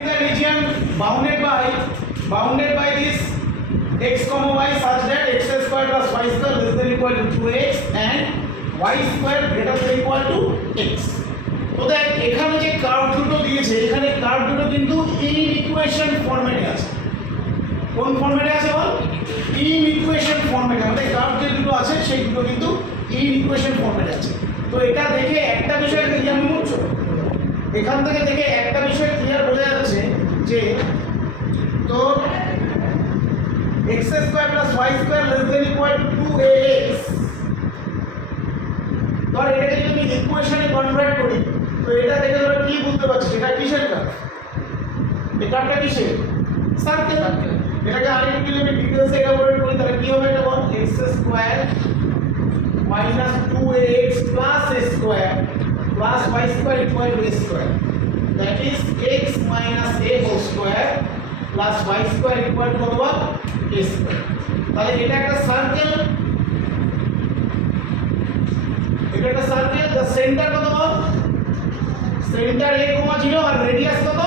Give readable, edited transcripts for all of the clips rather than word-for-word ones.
The region bounded by this x comma y such that x square plus y square less than equal to 2x and y square greater than equal to x. তো দেখ এখানে যে curve দুটো দিয়েছে এখানে curve দুটো কিন্তু inequation ফরম্যাটে আছে। কোন ফরম্যাটে আছে বল? ইনইকুয়েশন ফরম্যাটে। আমাদের কার্ভ যে দুটো আছে সেই দুটো কিন্তু ইনইকুয়েশন ফরম্যাটে আছে। তো এটা দেখে একটা বিষয় ক্লিয়ার হচ্ছে, এখান থেকে দেখে একটা বিষয় ক্লিয়ার বোঝা যাচ্ছে যে তো x square plus y square less than equal to 2ax। ধর এটাকে যদি আমি ইকুয়েশনে কনভার্ট করি তো এটা দেখে তোমরা কি বুঝতে পারছিস এটা কিসের কার্ভ? এই কার্ভটা কিসের? সার্কেল। এটাকে আরেকটু যদি আমি ডিটেইলসে এলাবোরেট করি তাহলে কি হবে এটা বল? x square minus 2ax plus a square plus y square equal to a square. That is x minus a whole square plus y square equal to কত বল? a square। তাহলে এটা একটা সার্কেল, এটা একটা সার্কেল। the center কত বল? Centre a, 0 R radius কত?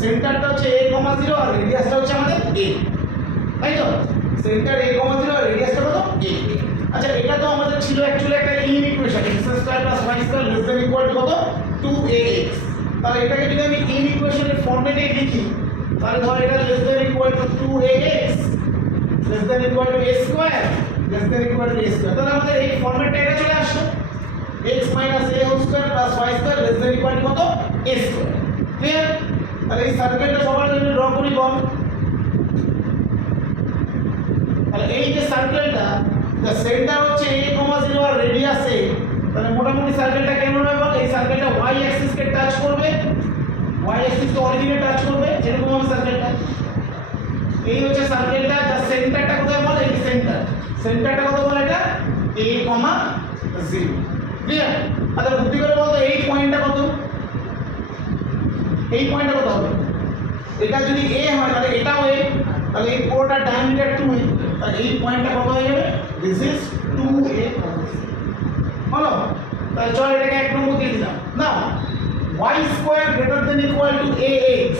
সেন্টারটা হচ্ছে a, 0 আর রেডিয়াসটা হচ্ছে আমাদের a, তাই তো? সেন্টার a, 0 আর রেডিয়াসটা কত? a। আচ্ছা এটা তো আমাদের ছিল অ্যাকচুয়ালি একটা inequation x square plus y square less than equal to কত? 2ax। তাহলে এটাকে যদি আমি ইনইকুয়েশনের ফরম্যাটে লিখি তাহলে ধর এটা less than equal to 2ax less than equal to a square less than equal to a square. তাহলে আমাদের এই ফরম্যাটটা এটা চলে আসলো x minus a whole square plus y square less than equal to কত? a square. ক্লিয়ার? তাহলে এই সার্কেলটা সবার জন্য ড্র করি বল। তাহলে এই যে সার্কেলটা the সেন্টার হচ্ছে a, 0 আর রেডিয়াস a, তাহলে মোটামুটি সার্কেলটা কেমন হবে বল? এই সার্কেলটা y অ্যাক্সিস কে টাচ করবে, y অ্যাক্সিস কে অরিজিনে টাচ করবে, যেরকম হবে সার্কেলটা। এই হচ্ছে সার্কেলটা, যার সেন্টারটা কোথায় বল? এই সেন্টার। সেন্টারটা কত বল এটা? a, 0। ক্লিয়ার? আচ্ছা বুদ্ধি করে বলতো এই পয়েন্টটা কত? এই পয়েন্টটা কত হবে? এটা যদি a হয় তাহলে এটাও a, তাহলে এই পুরোটা ডায়ামিটার 2a, তাহলে এই পয়েন্টটা কত হয়ে যাবে? This is 2a। হলো? তাহলে চল এটাকে এক নম্বর দিয়ে দিলাম। নাও y square greater than equal to ax।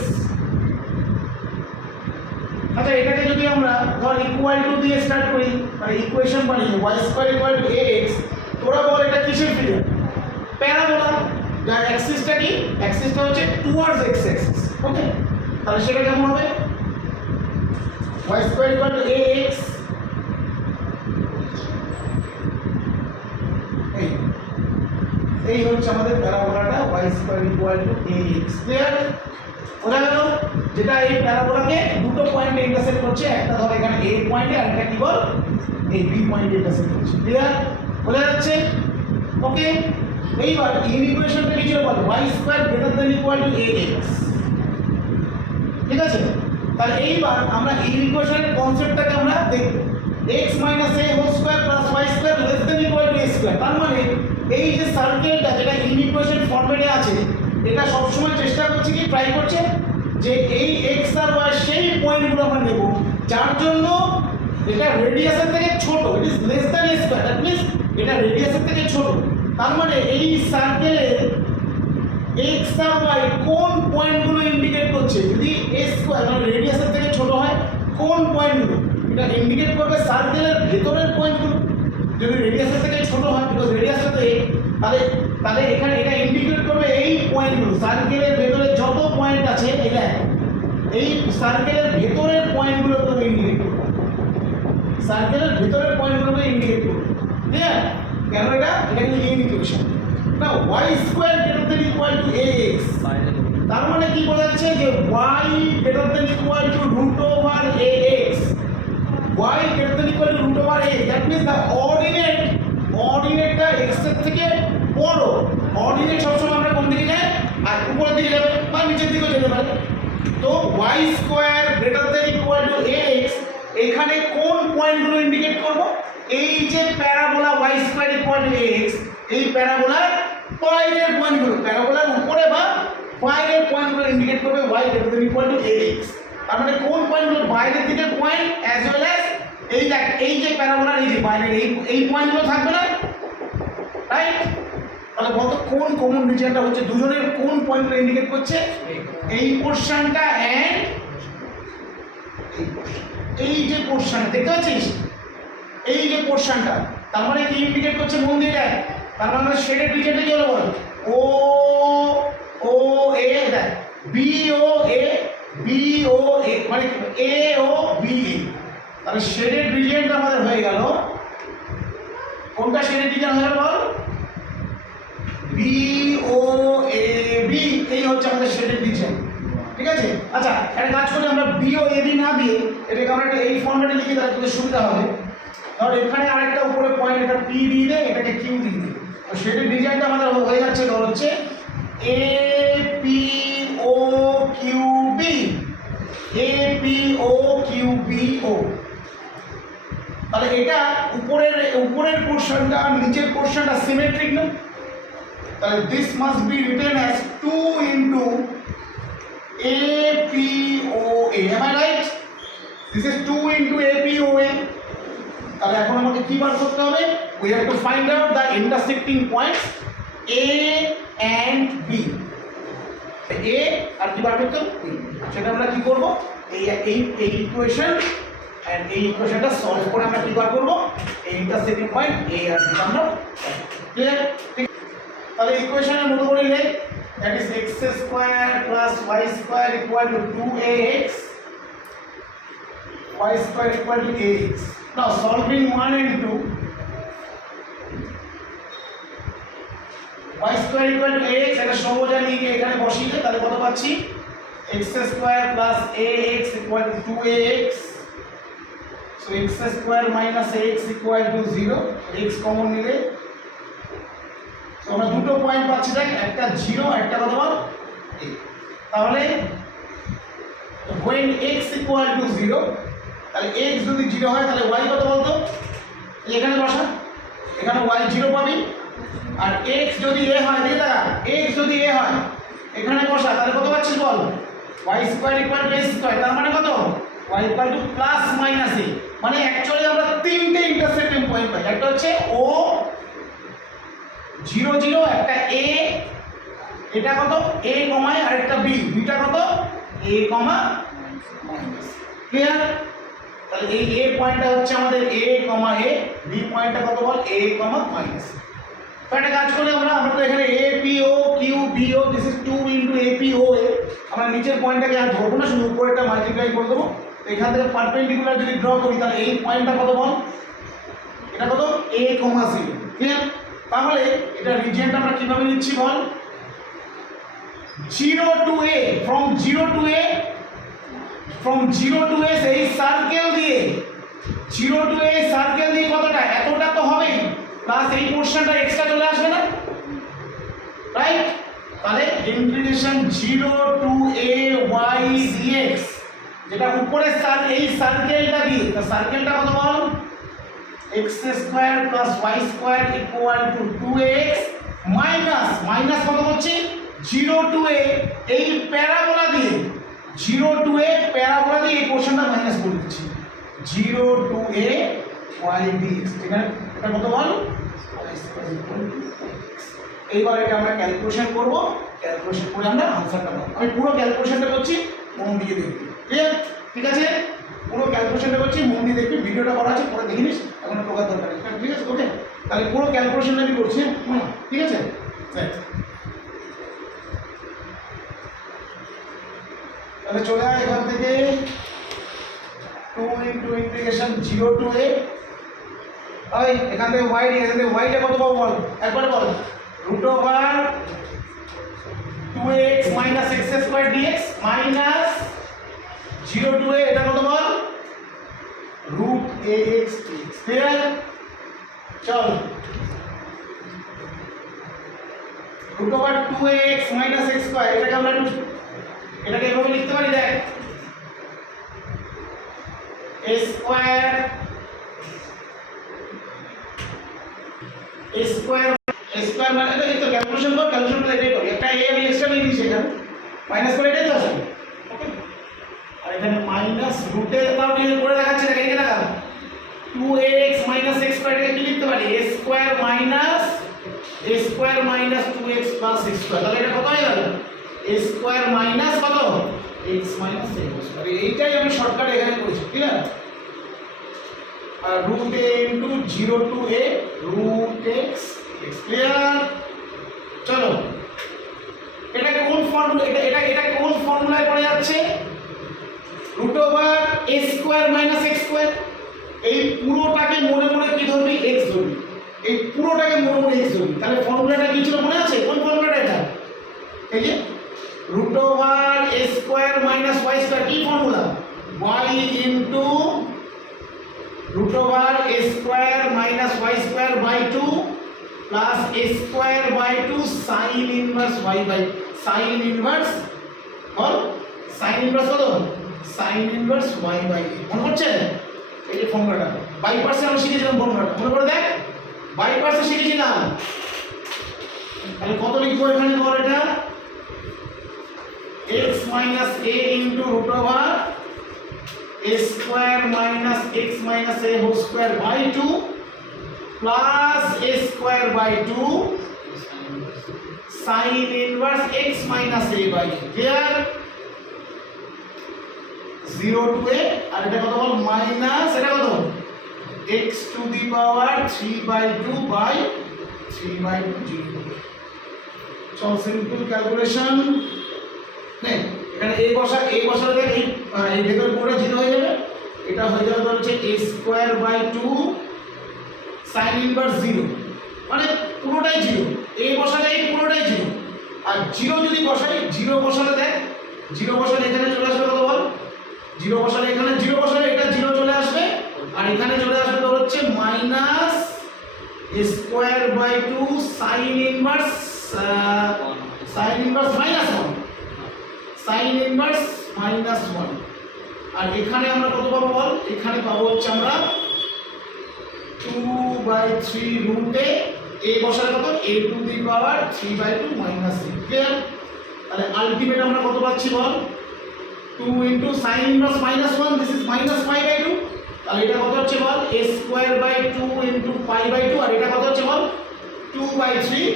আচ্ছা এটাকে যদি আমরা ধর ইকুয়াল টু দিয়ে স্টার্ট করি মানে ইকুয়েশন বানিয়ে y square equal to ax, তোরা বল এটা কিসের ফিগার? প্যারাবোলা। যার অ্যাক্সিসটা কি? অ্যাক্সিসটা হচ্ছে টুয়ার্ডস x অ্যাক্সিস। ওকে, তাহলে সেটা কেমন হবে? y square equal to ax, এই হচ্ছে আমাদের প্যারাবোলাটা y square equal to ax। Clear? বোঝা গেল? যেটা এই প্যারাবোলাকে দুটো পয়েন্টে ইন্টারসেক্ট করছে, একটা ধর এখানে a পয়েন্টে আর একটা কি বল? এই b পয়েন্টে ইন্টারসেক্ট করছে। ক্লিয়ার? বোঝা যাচ্ছে? ওকে, এইবার ইকুয়েশনটা কি ছিল বল? y square greater than equal to ax। ঠিক আছে? তাহলে এইবার আমরা এই ইকুয়েশনের কনসেপ্টটাকে আমরা দেখব। x minus a whole square plus y square less than equal to a square. তার মানে এই যে সার্কেলটা যেটা ইকুয়েশন ফরম্যাটে আছে এটা সবসময় চেষ্টা করছে কি ট্রাই করছে যে এই x আর y সেই পয়েন্টগুলো আমরা নেব যার জন্য এটা রেডিয়াসের থেকে ছোট, it is less than a square. That means এটা রেডিয়াসের থেকে ছোট। তার মানে এই সার্কেলের x আর y কোন পয়েন্টগুলো ইন্ডিকেট করছে? যদি a স্কয়ার মানে রেডিয়াসের থেকে ছোট হয় কোন পয়েন্টগুলো? এটা ইন্ডিকেট করবে সার্কেলের ভেতরের পয়েন্টগুলো। যদি রেডিয়াসের থেকে ছোট হয় বিকজ রেডিয়াসটা তো a, তাহলে তাহলে এখানে এটা ইন্ডিকেট করবে এই পয়েন্টগুলো। সার্কেলের ভেতরে যত পয়েন্ট আছে এটা এই সার্কেলের ভেতরের পয়েন্টগুলোকে ইন্ডিকেট করবে। সার্কেলের ভেতরের পয়েন্টগুলোকে ইন্ডিকেট করবে। ক্লিয়ার? কেন এটা কিন্তু equation. Now y square greater than equal to ax, তার মানে কি বোঝাচ্ছে যে y greater than equal to root over ax। y greater than equal to root over a, that means the ordinate x এর থেকে বড়। অর্ডিনেট সবসময় আমরা কোন দিকে যাই? আর উপরের দিকে যাবে বা নিচের দিকে যেতে পারে। তো y square greater than equal to ax এখানে কোন পয়েন্টগুলো ইন্ডিকেট করব? এই যে parabola y square equal to ax, এই প্যারাবোলার বাইরের পয়েন্টগুলো, প্যারাবোলার উপরে বা বাইরের পয়েন্টগুলো ইন্ডিকেট করবে y greater than equal to ax। তার মানে কোন পয়েন্টগুলো বাইরের দিকের পয়েন্ট অ্যাজ ওয়েল অ্যাজ এই এই যে প্যারাবোলার এই যে বাইরের এই পয়েন্টগুলো থাকবে না, রাইট? তাহলে বলতো কোন কমন রিজিয়নটা হচ্ছে, দুজনের কোন পয়েন্টটা ইন্ডিকেট করছে, এই পোর্শনটা এন্ড এই পোর্শন, এই যে পোর্শন দেখতে পাচ্ছিস, এই যে পোর্শনটা, তার মানে কি ইন্ডিকেট করছে মন দিয়ে দেখ, তার মানে শেডেড রিজিয়নটা কি হলো বল, ও ও এ দেখ, বি ও এ, বি ও এ মানে এ ও বি এ, তাহলে শেডেড রিজিয়নটা আমাদের হয়ে গেল, কোনটা শেডেড রিজিয়ন হয়ে গেল বল, বি ও এ বি, এই হচ্ছে আমাদের শেডেড রিজিয়ন। ঠিক আছে, আচ্ছা একটা কাজ করি আমরা বি ও এ বি না দিয়ে এটাকে আমরা একটা এই ফর্মেটে লিখে তাহলে তোদের সুবিধা হবে। ধর এখানে আরেকটা উপরে পয়েন্ট, এটা পি দিয়ে দে, এটাকে কিউ দিয়ে দে, তো শেডেড রিজিয়নটা আমাদের হয়ে যাচ্ছে ধর হচ্ছে A P O Q B, A P O Q B ও। তাহলে এটা উপরের পোর্শনটা আর নিচের পোর্শনটা সিমেট্রিক না, তাহলে this must be written as 2 into APOA, am I right? This is 2 into APOA. তাহলে এখন আমাকে কি বার করতে হবে, we have to find out the intersecting points A and B. A আর কি বার করতে হবে, সেটা আমরা কি করব, এই ইকুয়েশন এন্ড এই ইকুয়েশনটা সলভ করে আমরা কি বার করব, এই ইন্টারসেক্টিং পয়েন্ট A আর B আমরা ক্লিয়ার। তাহলে ইকুয়েশনের মতো করে লিখ, that is x square plus y square equal to 2ax, y square equal to ax. Now solving 1 and 2, y square equal to ax, এটা সহজে নিয়ে এখানে বসিয়ে দে, তাহলে কত পাচ্ছি, x square plus ax equal to 2ax, so x square minus ax equal to 0, x common নিলে আমরা দুটো পয়েন্ট পাচ্ছি, দেখ একটা 0 একটা কত বল a, তাহলে when x equal to 0, তাহলে x যদি 0 হয় তাহলে y কত বলতো, এখানে বসা, এখানে y 0 পাবি, আর x যদি a হয়, দিয়ে দেখা x যদি a হয় এখানে বসা, তাহলে কত পাচ্ছিস বল, y square equal to a square, তার মানে কত y equal to plus minus a, মানে অ্যাকচুয়ালি আমরা তিনটে ইন্টারসেক্টিং পয়েন্ট পাই, একটা হচ্ছে o 0 0, একটা a, এটা কত a কমায়, আর একটা b, বিটা কত a কমা মাইনাস, ক্লিয়ার। তাহলে এই a পয়েন্টটা হচ্ছে আমাদের a কমা a, b পয়েন্টটা কত বল a কমা মাইনাস। তো একটা কাজ করে আমরা তো এখানে a p o q b o, this is 2 into a p o a, আমরা নিচের পয়েন্টটাকে আর ধরবো না, শুধু উপরেরটা মাল্টিপ্লাই করে দেবো। তো এখান থেকে পারপেন্ডিকুলার যদি ড্র করি তাহলে এই পয়েন্টটা কত বল, এটা কত a কমা 0, ক্লিয়ার। তাহলে এটা রিজিয়নটা আমরা কিভাবে নিচ্ছি বল, 0 to a, from 0 to a, from 0 to a সেই সার্কেল দিয়ে 0 to a সার্কেল দিয়ে কতটা, এতটা তো হবেই, প্লাস এই পোরশনটা এক্সট্রা চলে আসবে না, রাইট। তাহলে integration 0 to a y dx, যেটা উপরে এই সার্কেলটা দিয়ে, তো সার্কেলটা কত বল, x square plus y square equal to 2x minus, minus কত হচ্ছে 0 to a, এই প্যারাবোলা দিয়ে 0 to a প্যারাবোলা দিয়ে এই পোরশনটা মাইনাস করে দিচ্ছি, 0 to a y dx, ঠিক আছে, এটা কত বল y square equal to x। এইবার এটা আমরা ক্যালকুলেশন করব, ক্যালকুলেশন করে আমরা আনসারটা পাবো। আমি পুরো ক্যালকুলেশনটা করছি, মন দিয়ে দেখবি, ক্লিয়ার, ঠিক আছে, পুরো ক্যালকুলেশনটা করছি, মন দিয়ে দেখবি, ভিডিওটা করা আছে পরে দেখে নিস, এখন টোকার দরকার নেই, ঠিক আছে, ওকে। তাহলে পুরো ক্যালকুলেশনটা আমি করছি, ঠিক আছে, তাহলে চলে আয় এখান থেকে 2 ইনটু ইন্টিগ্রেশন 0 টু a, ওই এখান থেকে y, এখান থেকে y টা কত পাবো বল, একবারে বল, root over 2x minus x square dx minus 0 to a, এটা কত বল, রুট ax dx, ক্লিয়ার। চল root over 2x minus x square, এটাকে আমরা এটাকে এভাবে লিখতে পারি, দেখ a স্কয়ার মানে এটা তো ক্যালকুলেশন কর, ক্যালকুলেশনটা এটাই করি, একটা a আমি এক্সট্রা নিয়ে নিয়েছি এখানে মাইনাস করে, এটাই তো আছে, ওকে। আর এখানে মাইনাস রুটে তাও নিয়ে করে দেখাচ্ছি, দেখ এখানে দেখা 2ax মাইনাস x স্কয়ার, এটাকে কি লিখতে পারি, a square minus a square minus 2x plus x square, তাহলে এটা কত হয়ে গেল a স্কয়ার মাইনাস কত x মাইনাস a স্কয়ার। এইটাই আমি শর্টকাট এখানে করেছি, ঠিক আছে। আর root a into 0 to a root x clear. চলো এটা কোন ফর্মুলা, এটা কোন ফর্মুলায় পড়ে যাচ্ছে, root over a square minus x square. এই পুরোটাকে মনে মনে কি ধরবি x ধরবি, এই পুরোটাকে মনে মনে x ধরবি। তাহলে ফর্মুলাটা কি ছিল মনে আছে, কোন ফর্মুলাটা এটা, এই যে root over a square minus y square, কি formula y into root over a square minus y square by 2 plus a square by 2 sin inverse y by sin inverse আর sin ইনভার্স কত sin inverse y by a। মনে পড়ছে এই যে ফর্মুলাটা, by পার্সে আমরা শিখেছিলাম ফর্মুলাটা, মনে পড়ে দেখ বাই পার্সে শিখেছিলাম। তাহলে কত লিখবো এখানে বল, এটা x minus a into root over a square minus x minus a whole square by 2 plus a square by 2 sin inverse x minus a by a। Clear, 0 to a, আর এটা কত বল মাইনাস এটা কত x to the power 3 by 2 by 3 by 2 0। চল simple calculation নে, এখানে a বসালে দেখ এই ভেতরে পুরোটা 0 হয়ে যাবে, এটা হয়ে যাবে তো হচ্ছে a square by 2 sin inverse 0, মানে পুরোটাই 0, a বসালে এই পুরোটাই 0। আর 0 যদি বসাই, 0 বসালে দেখ 0 বসালে এখানে চলে আসবে কত বল, 0 বসালে এখানে 0 বসালে এটা 0 চলে আসবে, আর এখানে চলে আসবে তো হচ্ছে minus a square by 2 sin inverse minus 1 sin inverse minus 1। আর এখানে আমরা কত পাবো বল, এখানে পাবো হচ্ছে আমরা 2/3 রুটে a বসালে কত a to the power 3/2 minus 6। Clear, তাহলে আলটিমেট আমরা কত পাচ্ছি বল 2 into sin inverse minus 1, this is minus π/2। তাহলে এটা কত হচ্ছে বল a স্কয়ার বাই 2 ইনটু π/2, আর এটা কত হচ্ছে বল 2/3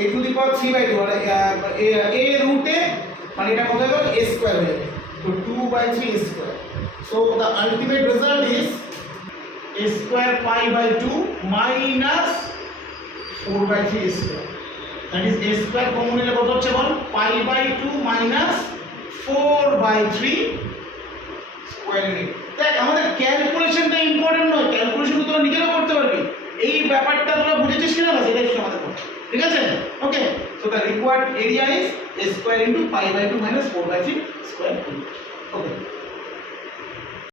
a টু দি পাওয়ার 3/2, আর a রুটে মানে এটা কত হবে a স্কয়ার হয়ে যাবে, তো 2/3 a square. So the ultimate result is a square π/2 minus 4/3 a square, that is a square common নিলে কত হচ্ছে বল π/2 মাইনাস 4/3 স্কয়ার রুট। দেখ আমাদের ক্যালকুলেশনটা ইম্পর্টেন্ট নয়, ক্যালকুলেশন তোরা নিজেরা করতে পারবি, এই ব্যাপারটা তোরা বুঝেছিস কিনা বাস এটাই ছিল আমাদের কথা, ঠিক আছে। Okay, so the required area is a square into π/2 minus 4/3 square root. Okay.